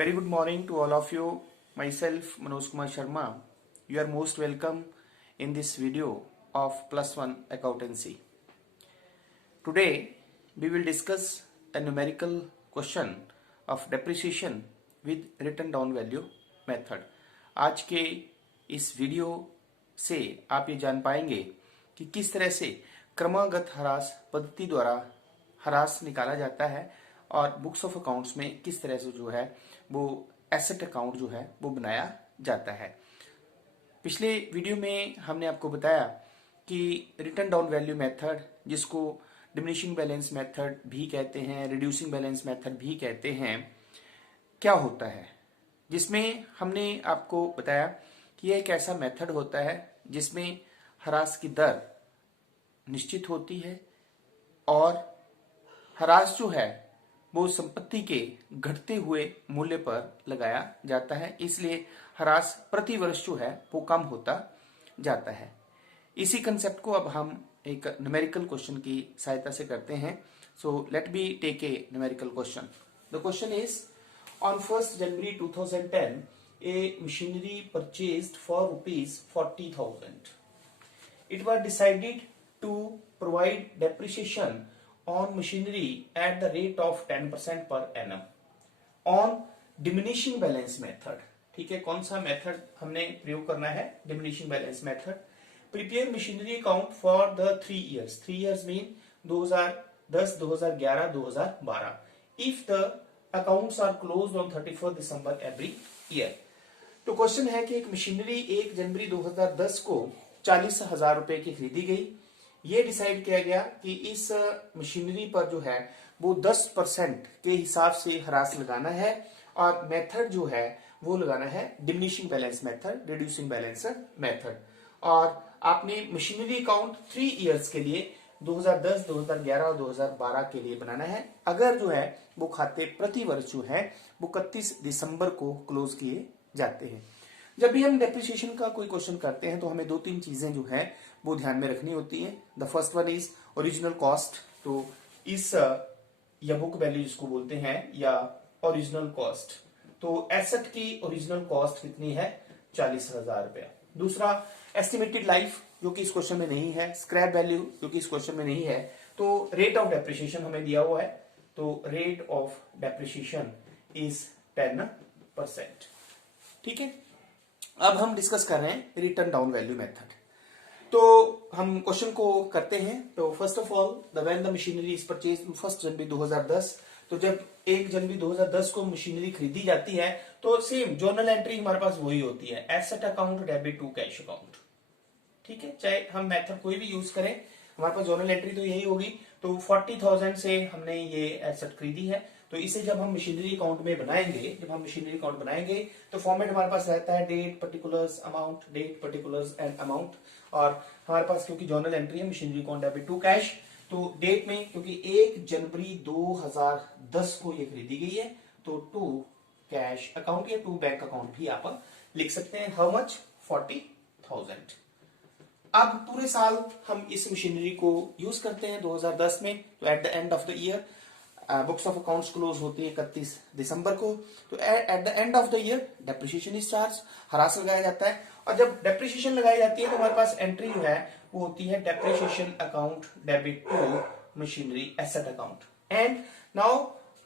Very good morning to all of you. Myself, Manoj Kumar Sharma. You are most welcome in this video of Plus One Accountancy. Today, we will discuss a numerical question of depreciation with written down value method. आज के इस video से आप ये जान पाएंगे कि किस तरह से क्रमागत ह्रास पद्धति द्वारा ह्रास निकाला जाता है और बुक्स ऑफ अकाउंट्स में किस तरह से जो है वो एसेट अकाउंट जो है वो बनाया जाता है। पिछले वीडियो में हमने आपको बताया कि रिटर्न डाउन वैल्यू मेथड, जिसको डिमिनिशिंग बैलेंस मेथड भी कहते हैं, रिड्यूसिंग बैलेंस मेथड भी कहते हैं, क्या होता है, जिसमें हमने आपको बताया कि यह एक ऐसा मेथड होता है जिसमें ह्रास की दर निश्चित होती है और ह्रास जो है वो संपत्ति के घटते हुए मूल्य पर लगाया जाता है, इसलिए ह्रास प्रति वर्ष जो है वो कम होता जाता है। इसी कंसेप्ट को अब हम एक न्यूमेरिकल क्वेश्चन की सहायता से करते हैं। So let me take a numerical question. The question is on 1st January 2010 a machinery purchased for ₹40,000. It was decided to provide depreciation on machinery at the rate of 10% per annum on diminishing balance method. ठीक है, कौन सा method हमने प्रयोग करना है? Diminishing balance method. Prepare machinery account for the 3 years. 3 years mean 2010, 2011, 2012. If the accounts are closed on 31st December every year. तो question है कि एक मशीनरी 1 जनवरी 2010 को 40,000 रुपए की खरीदी गई। ये डिसाइड किया गया कि इस मशीनरी पर जो है वो 10% के हिसाब से ह्रास लगाना है और मेथड जो है वो लगाना है diminishing balance method, reducing balance method. और आपने मशीनरी अकाउंट 3 इयर्स के लिए 2010, 2011 और 2012 के लिए बनाना है। अगर जो है वो खाते प्रति वर्ष जो है वो 31 दिसंबर को क्लोज किए जाते हैं। जब भी हम डेप्रिसिएशन का कोई क्वेश्चन करते हैं तो हमें 2-3 चीजें जो है वो ध्यान में रखनी होती है। The first one is original cost. तो इस या बुक वैल्यू जिसको बोलते हैं या ओरिजिनल कॉस्ट, तो एसेट की ओरिजिनल कॉस्ट कितनी है? 40,000 रुपया। दूसरा एस्टिमेटेड लाइफ, जो कि इस क्वेश्चन में नहीं है। स्क्रैप वैल्यू, जो कि इस क्वेश्चन में नहीं है। तो रेट ऑफ डेप्रिसिएशन हमें दिया हुआ है, तो रेट ऑफ डेप्रिसिएशन इज 10%। ठीक है, अब हम डिस्कस कर रहे हैं रिटर्न डाउन वैल्यू मेथड। तो हम क्वेश्चन को करते हैं। तो first of all the when the machinery is purchased 1st January 2010, तो जब 1 जनवरी 2010 को मशीनरी खरीदी जाती है तो सेम जर्नल एंट्री हमारे पास वही होती है, asset account debit to cash account. ठीक है, चाहे हम मेथड कोई भी यूज करें, हमारे पास जर्नल एंट्री तो यही होगी। तो 40,000 से हमने ये एसेट खरीदी है, तो इसे जब हम मशीनरी अकाउंट में बनाएंगे, तो फॉर्मेट हमारे पास रहता है date particulars amount, date particulars and amount. और हमारे पास क्योंकि जर्नल एंट्री है machinery account debit to cash, तो डेट में क्योंकि 1 जनवरी 2010 को ये खरीदी गई है तो टू कैश अकाउंट या टू बैंक अकाउंट भी आप लिख सकते हैं। How much? 40,000। अब पूरे साल हम इस मशीनरी को यूज करते हैं 2010 में। तो eight the end of the year books of accounts close होती है 31 दिसंबर को। तो eight the end of the year depreciation is charge, ह्रास लगाया जाता है। और जब डेप्रिसिएशन लगाई जाती है तो हमारे पास एंट्री जो है वो होती है depreciation account debit to machinery asset account. And now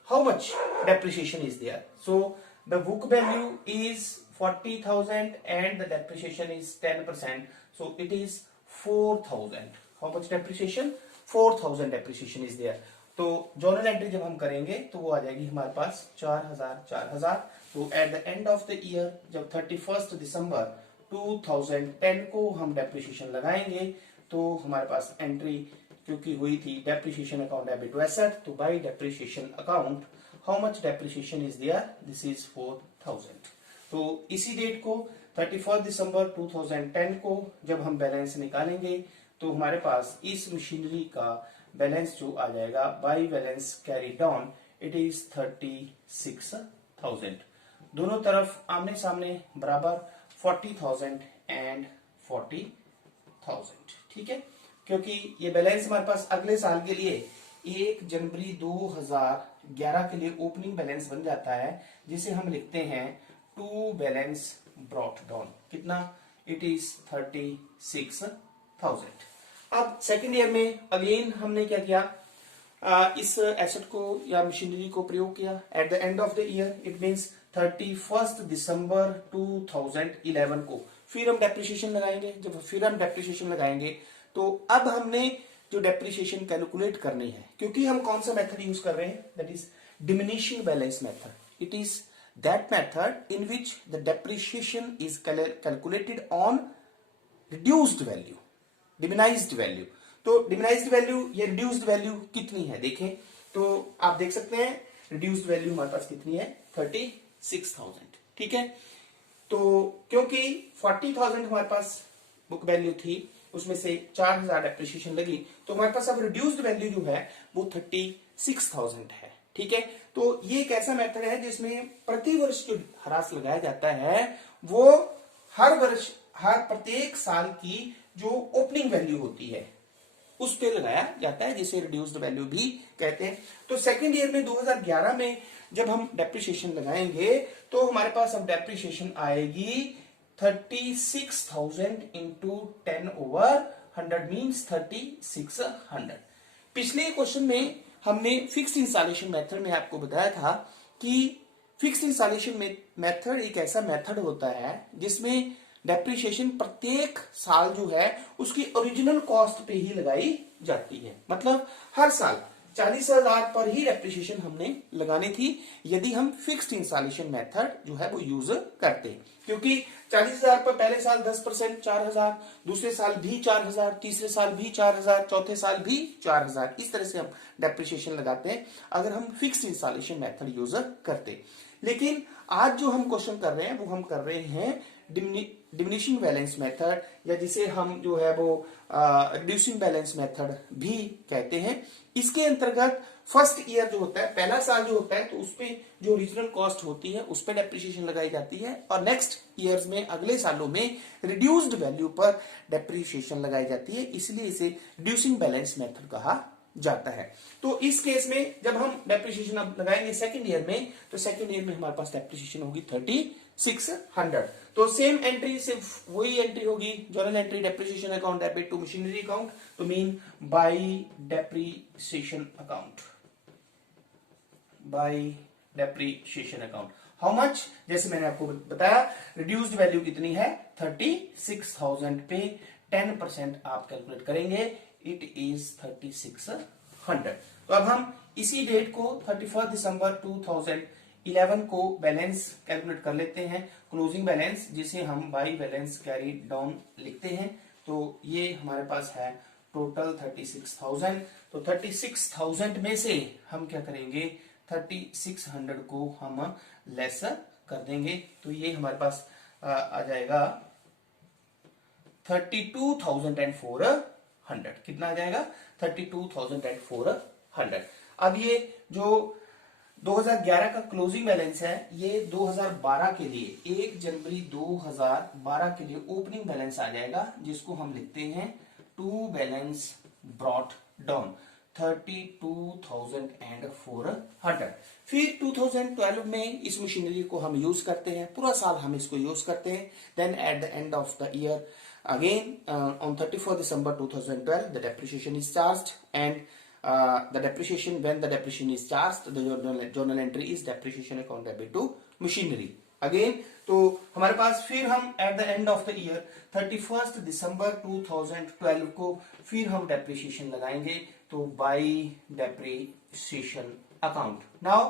how much depreciation is there? So the book value is 40,000 and the depreciation is 10%, so it is 4,000. How much depreciation? 4,000 depreciation is there. तो journal entry जब हम करेंगे तो वो आ जाएगी हमारे पास 4,000। तो eight the end of the year जब 31st December 2010 को हम डेप्रिसिएशन लगाएंगे तो हमारे पास एंट्री क्योंकि हुई थी depreciation account debit to asset, तो by depreciation account how much depreciation is there? This is 4,000। तो इसी डेट को 31st December 2010 को जब हम बैलेंस निकालेंगे तो हमारे पास इस मशीनरी का बैलेंस जो आ जाएगा by balance carried down, it is 36,000। दोनों तरफ आमने सामने बराबर 40,000 एंड 40,000। ठीक है, क्योंकि ये बैलेंस हमारे पास अगले साल के लिए 1 जनवरी 2011 के लिए ओपनिंग बैलेंस बन जाता है, जिसे हम लिखते हैं टू बैलेंस ब्रॉट डाउन। कितना? It is 36,000। अब सेकेंड ईयर में अगेन हमने क्या किया, इस एसेट को या मशीनरी को प्रयोग किया eight the end of the year, it means 31 दिसंबर 2011 को फिर हम डेप्रिसिएशन लगाएंगे। जब फिर हम डेप्रिसिएशन लगाएंगे तो अब हमने जो डेप्रिसिएशन कैलकुलेट करनी है, क्योंकि हम कौन सा मेथड यूज कर रहे हैं, that is diminishing balance method. It is that method in which the depreciation is calculated on reduced value, diminished value. तो डिमिनाइज्ड वैल्यू या रिड्यूस्ड वैल्यू कितनी है देखें तो आप देख सकते हैं रिड्यूस्ड वैल्यू हमारे पास कितनी है, 36,000। ठीक है, तो क्योंकि 40,000 हमारे पास बुक वैल्यू थी, उसमें से 4,000 डेप्रिसिएशन लगी, तो हमारे पास अब रिड्यूस्ड वैल्यू जो है वो 36,000 है। ठीक है, तो ये एक ऐसा मेथड है जिसमें प्रति वर्ष जो ह्रास लगाया जाता है वो हर वर्ष, हर प्रत्येक साल की जो ओपनिंग वैल्यू होती है उस पे लगाया जाता है, जिसे रिड्यूस्ड वैल्यू भी कहते हैं। तो सेकेंड ईयर में 2011 में जब हम डेप्रिसिएशन लगाएंगे तो हमारे पास अब डेप्रिसिएशन आएगी 36,000 इंटू 10/100 मीन्स 3600। पिछले क्वेश्चन में हमने फिक्स्ड इंस्टॉलेशन मेथड में आपको बताया था कि फिक्स्ड इंस्टॉलेशन मेथड एक ऐसा मेथड होता है जिसमें डेप्रिसिएशन प्रत्येक साल जो है उसकी ओरिजिनल कॉस्ट पे ही लगाई जाती है। मतलब हर साल 40,000 पर ही डेप्रिसिएशन हमने लगानी थी यदि हम फिक्स्ड इंस्टॉलेशन मेथड जो है वो यूज करते, क्योंकि 40,000 पर पहले साल 10% 4,000, दूसरे साल भी 4,000, तीसरे साल भी 4,000, चौथे साल भी 4,000, इस तरह से हम डेप्रिसिएशन लगाते हैं अगर हम फिक्स्ड इंस्टॉलेशन मेथड यूज करते। लेकिन आज जो हम क्वेश्चन कर रहे हैं वो हम कर रहे हैं डिमिनिशिंग बैलेंस मेथड, या जिसे हम जो है वो रिड्यूसिंग बैलेंस मेथड भी कहते हैं। इसके अंतर्गत फर्स्ट ईयर जो होता है, पहला साल जो होता है, तो उसपे जो ओरिजिनल कॉस्ट होती है उस पर डेप्रिसिएशन लगाई जाती है, और नेक्स्ट ईयर्स में, अगले सालों में रिड्यूस्ड वैल्यू पर डेप्रिसिएशन लगाई जाती है, इसलिए इसे रिड्यूसिंग बैलेंस मेथड कहा जाता है। तो इस केस में जब हम डेप्रिसिएशन अब लगाएंगे सेकंड ईयर में, तो सेकंड ईयर में हमारे पास डेप्रिसिएशन होगी 3600। तो सेम एंट्री, सिर्फ वही एंट्री होगी, journal entry depreciation account debit to machinery account, तो mean by depreciation account, by depreciation account. How much, जैसे मैंने आपको बताया रिड्यूस्ड वैल्यू कितनी है 36,000 पे 10% आप कैलकुलेट करेंगे, इट इज 3600। तो अब हम इसी डेट को 31 दिसंबर 2011 को बैलेंस कैलकुलेट कर लेते हैं, क्लोजिंग बैलेंस, जिसे हम बाई बैलेंस कैरी डाउन लिखते हैं। तो ये हमारे पास है टोटल 36,000। तो 36,000 में से हम क्या करेंगे, 3600 को हम लेस कर देंगे, तो ये हमारे पास आ जाएगा 32,400। कितना आ जाएगा, 32,400। अब ये जो 2011 का क्लोजिंग बैलेंस है, ये 2012 के लिए 1 जनवरी 2012 के लिए ओपनिंग बैलेंस आ जाएगा, जिसको हम लिखते हैं टू बैलेंस ब्रॉट डाउन 32,400। फिर 2012 में इस मशीनरी को हम यूज करते हैं, पूरा साल हम इसको यूज करते हैं। Then at the end of the year again on 31st December 2012 the depreciation is charged, and the depreciation, when the depreciation is charged, the journal entry is depreciation account debit to machinery again। तो हमारे पास फिर हम at the end of the year 31st December 2012 को फिर हम depreciation लगाएंगे, तो by depreciation account। now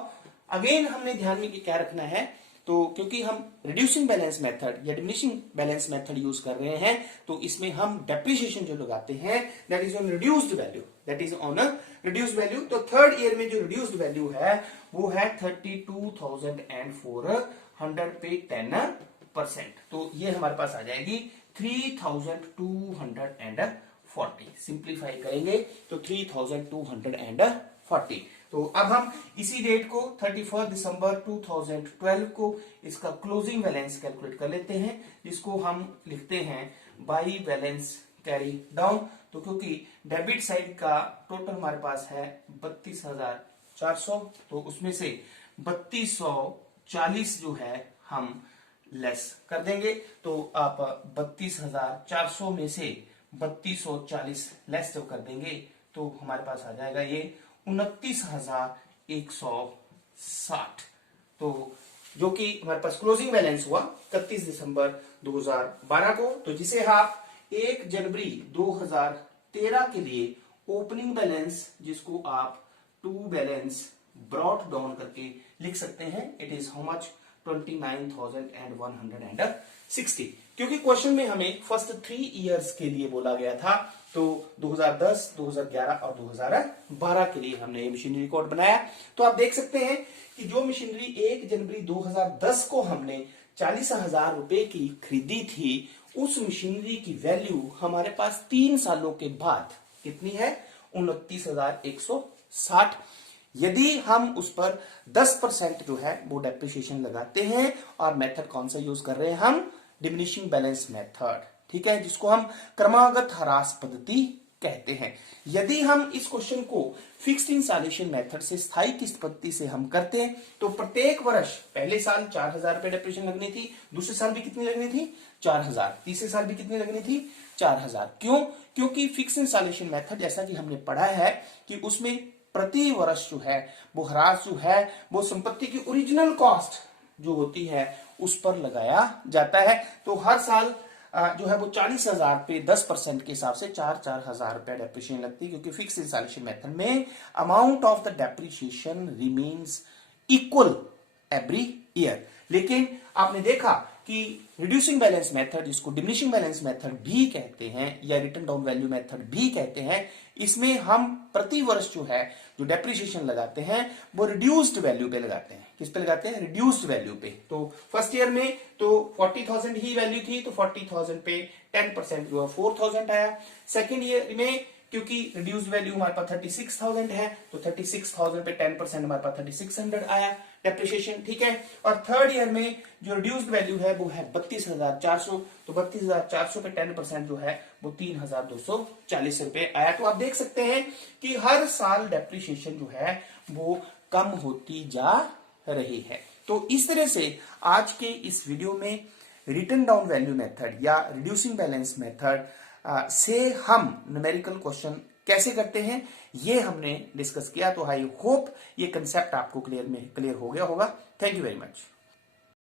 again हमने ध्यान में क्या रखना है, तो क्योंकि हम रिड्यूसिंग बैलेंस मेथड या डिमिनिशिंग बैलेंस मेथड यूज कर रहे हैं, तो इसमें हम डेप्रिसिएशन जो लगाते हैं that is on reduced value, that is on reduced value. तो थर्ड ईयर में जो रिड्यूस्ड वैल्यू है वो है 32,400 पे 10%। तो ये हमारे पास आ जाएगी 3,240। सिंप्लीफाई करेंगे तो 3,240। तो अब हम इसी डेट को 31 दिसंबर 2012 को इसका क्लोजिंग बैलेंस कैलकुलेट कर लेते हैं, जिसको हम लिखते हैं बाई बैलेंस कैरी डाउन। तो क्योंकि डेबिट साइड का टोटल हमारे पास है 32,400, तो उसमें से 3240 जो है हम लेस कर देंगे। तो आप 32,400 में से 3240 लेस जब कर देंगे तो हमारे पास आ जाएगा ये 29,160। तो जो कि हमारे पास क्लोजिंग बैलेंस हुआ 31 दिसंबर 2012 को, तो जिसे आप 1 जनवरी 2013 के लिए ओपनिंग बैलेंस, जिसको आप टू बैलेंस ब्रॉट डाउन करके लिख सकते हैं। It is how much 29,160। क्योंकि क्वेश्चन में हमें फर्स्ट 3 इयर्स के लिए बोला गया था, तो 2010, 2011 और 2012 के लिए हमने ये मशीनरी कोड बनाया। तो आप देख सकते हैं कि जो मशीनरी 1 जनवरी 2010 को हमने 40,000 रुपए की खरीदी थी, उस मशीनरी की वैल्यू हमारे पास 3 सालों के बाद कितनी है? 29,160। यदि हम उस पर 10% जो है वो डेप्रिसिएशन लगाते हैं, और मेथड कौन सा यूज कर रहे हैं हम? डिमिनिशिंग बैलेंस मेथड, ठीक है, जिसको हम क्रमागत ह्रास पद्धति कहते हैं। यदि हम इस क्वेश्चन को फिक्स्ड इंस्टॉलेशन मेथड से स्थायी किस्त पद्धति से हम करते हैं, तो प्रत्येक वर्ष पहले साल 4,000 रुपए डेप्रिसिएशन लगनी थी, दूसरे साल भी कितनी लगनी थी? 4,000, तीसरे साल भी कितनी लगनी थी? 4,000। क्यों? क्योंकि फिक्स्ड इंस्टॉलेशन मेथड, जैसा कि हमने पढ़ा है कि उसमें प्रति वर्ष जो है वो ह्रास जो है वो संपत्ति की ओरिजिनल कॉस्ट जो होती है उस पर लगाया जाता है। तो हर साल जो है वो 40,000 पे 10% के हिसाब से 4,000 रुपए डेप्रिसिएशन लगती है, क्योंकि फिक्स्ड इंस्टॉलेशन मेथड में amount of the depreciation remains equal every year. लेकिन आपने देखा कि रिड्यूसिंग बैलेंस मेथड, जिसको डिमिनिशिंग बैलेंस मेथड भी कहते हैं या रिटर्न डाउन वैल्यू मेथड भी कहते हैं, इसमें हम प्रति वर्ष जो है जो डेप्रिसिएशन लगाते हैं वो रिड्यूस्ड वैल्यू पे लगाते हैं। किस पे लगाते हैं? रिड्यूस्ड वैल्यू पे। तो फर्स्ट ईयर में तो 40,000 ही वैल्यू थी, तो 40,000 पे 10% जो है 4,000 आया। सेकेंड ईयर में क्योंकि रिड्यूस्ड वैल्यू हमारे पास 36,000 है, तो 36,000 पे 10% हमारे पास 3,600 आया डेप्रिसिएशन, ठीक है। और थर्ड ईयर में जो रिड्यूस्ड वैल्यू है वो है 32,400, तो 32,400 पे 10% जो है वो 3,240 रुपए आया। तो आप देख सकते हैं कि हर साल डेप्रिसिएशन जो है वो कम होती जा रही है। तो इस तरह से आज के इस वीडियो में रिटर्न डाउन वैल्यू मेथड या रिड्यूसिंग बैलेंस मेथड से हम न्यूमेरिकल क्वेश्चन कैसे करते हैं ये हमने डिस्कस किया। तो आई होप ये कंसेप्ट आपको क्लियर हो गया होगा। Thank you very much.